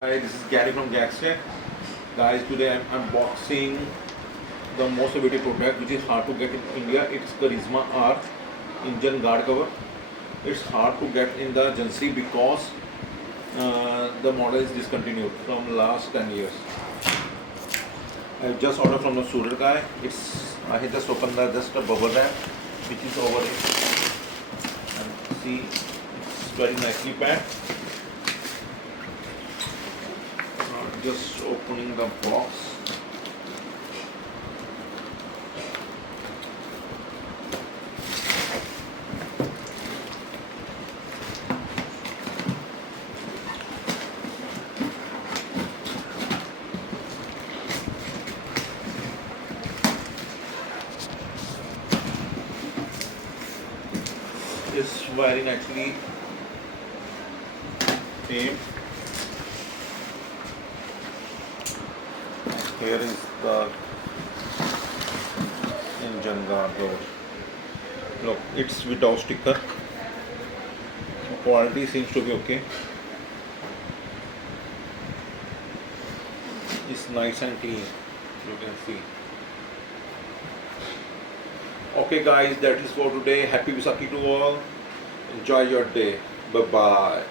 Hi, this is Gary from Gaxtech. Guys, today I'm unboxing the most awaited product which is hard to get in India. It's Karizma R engine guard cover. It's hard to get in the agency because the model is discontinued from last 10 years. I just ordered from the Surat guy. I had just opened just a bubble wrap which is over it. And see, it's very nicely packed. Just opening the box. This wiring actually came. Here is the engine guard cover. Look, it's without sticker. Quality seems to be okay. It's nice and clean. You can see. Okay, guys, that is for today. Happy Visakhi to all. Enjoy your day. Bye bye.